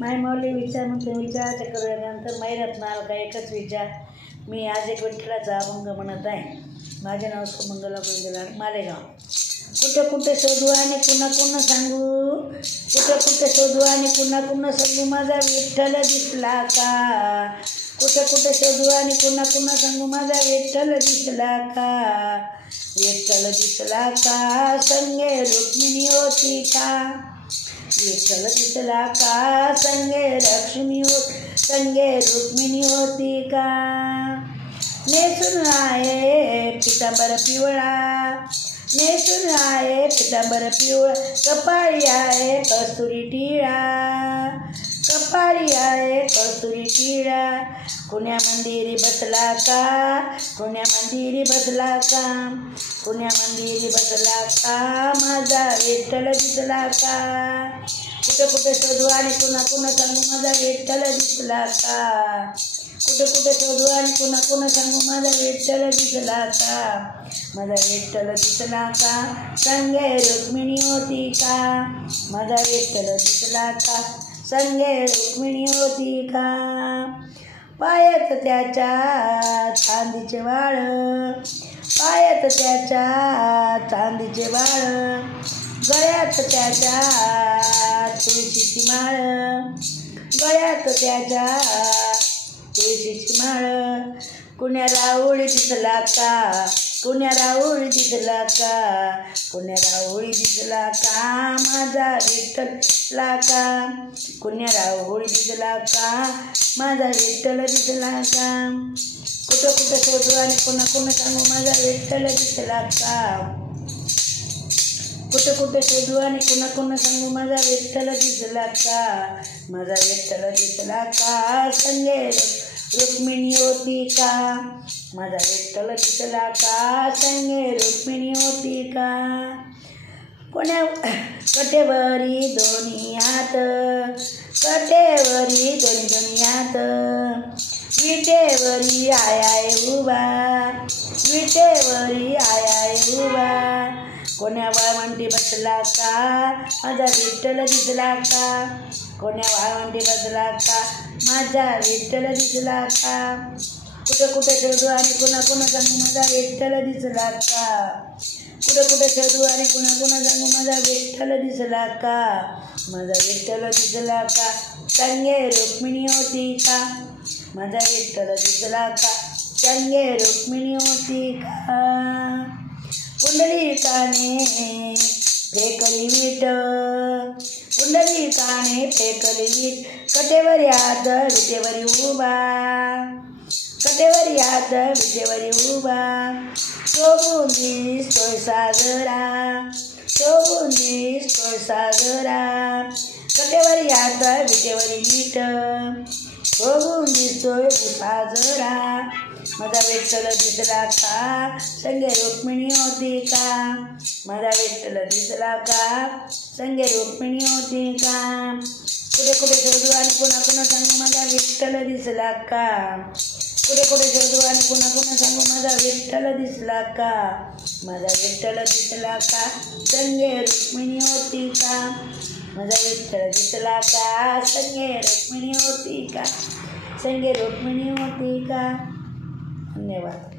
माय माऊली विचार म्हणते विचारायचं करूयानंतर मैरात नाव का एकच विचार? मी आज एक विठ्ठलाचा अभंग म्हणत आहे. माझे नाव सुमंगला गोविंदला मालेगाव कुठं कुठं शोधू आणि पुन्हा पुन्हा सांगू? कुठं कुठं शोधू आणि पुन्हा पुन्हा सांगू? माझा विठ्ठल दिसला का? कुठं कुठं शोधू आणि पुन्हा पुन्हा सांगू? माझा विठ्ठल दिसला का? विठ्ठल दिसला का? संगे रुक्मिणी होती का? विठ्ठल दिसला का संगे लक्ष्मी हो संगे रुक्मिणी होती का? नेसून आहे पितांबर पिवळा. नेसून आहे पितांबर पिवळा. कपाळी आहे कस्तुरी टिळा. कपाळी आहे कस्तुरी टिळा कुण्या मंदिरी बसला का? कुण्या मंदिरी बसला का? कुण्या मंदिरी बसला का? माझा विठ्ठल दिसला का? कुठं कुठं शोधू आणि पुन्हा पुन्हा सांगू माझा विठ्ठल दिसला का? कुठं कुठं शोधू आणि पुन्हा पुन्हा सांगू माझा विठ्ठल दिसला का? माझा विठ्ठल दिसला का? संगे रुक्मिणी होती का? माझा विठ्ठल दिसला का? संगे रुक्मिणी होती का? पायात त्याच्या चांदीचे वाळ. पायात त्याच्या चांदीचे वाळ. गळ्यात त्याच्या तुळशीची माळ. गळ्यात त्याच्या तुळशीची माळ. कुण्या राऊळी दिसला का? कुण्या होळी दिसला का? कुण्या होळी दिसला का? माझा विठ्ठलला का? कुण्या होळी दिसला का? माझा विठ्ठल दिसला का? कुठं कुठं शोधू आणि पुन्हा कोण सांगू माझा विठ्ठल दिसला का? कुठं कुठं शोधू आणि कोणा पुन्हा सांगू माझा विठ्ठल दिसला का? माझा विठ्ठल दिसला का? संगे रुक्मिणी होती का? माझा विठ्ठल दिसला का? संगे रुक्मिणी होती का? कोण्या कटेवरी दोन्ही हात कटेवरी दोन्ही दोन्ही हात विटेवरी आय आय उभा. विटेवरी आय आय उभा. कोण्या वाळवंटी बसला का? माझा विठ्ठल दिसला का? कोण्या वाळवंटी बसला का? माझा विठ्ठल दिसला का कुठं कुठं शोधू आणि पुन्हा पुन्हा सांगू माझा विठ्ठल दिसला का कुठं कुठं शोधू आणि पुन्हा पुन्हा सांगू माझा विठ्ठल दिसला का माझा विठ्ठल दिसला का संगे रुक्मिणी होती का? माझा विठ्ठल दिसला का संगे रुक्मिणी होती का? पुंडलिकाने करी वीट पुंडलिकाने फेकली वीट कटेवरी हात विटेवरी उभा. कटेवर याद विटेवरी उभा. शोभून सोय सागरा शोभून सोय सागरा कटेवर याद विटेवरी वीट शोभून सोय सागरा माझा विठ्ठल दिसला का? संगे रुक्मिणी होती का? माझा विठ्ठल दिसला का? संगे रुक्मिणी होती का? कुठे कुठे शोधू आणि पुन्हा पुन्हा सांगू माझा विठ्ठल दिसला का? कुठे कुठे शोधू आणि पुन्हा पुन्हा सांगू माझा विठ्ठल दिसला का? माझा विठ्ठल दिसला का? संगे रुक्मिणी होती का? माझा विठ्ठल दिसला का? संगे रुक्मिणी होती का? संगे रुक्मिणी होती का? धन्यवाद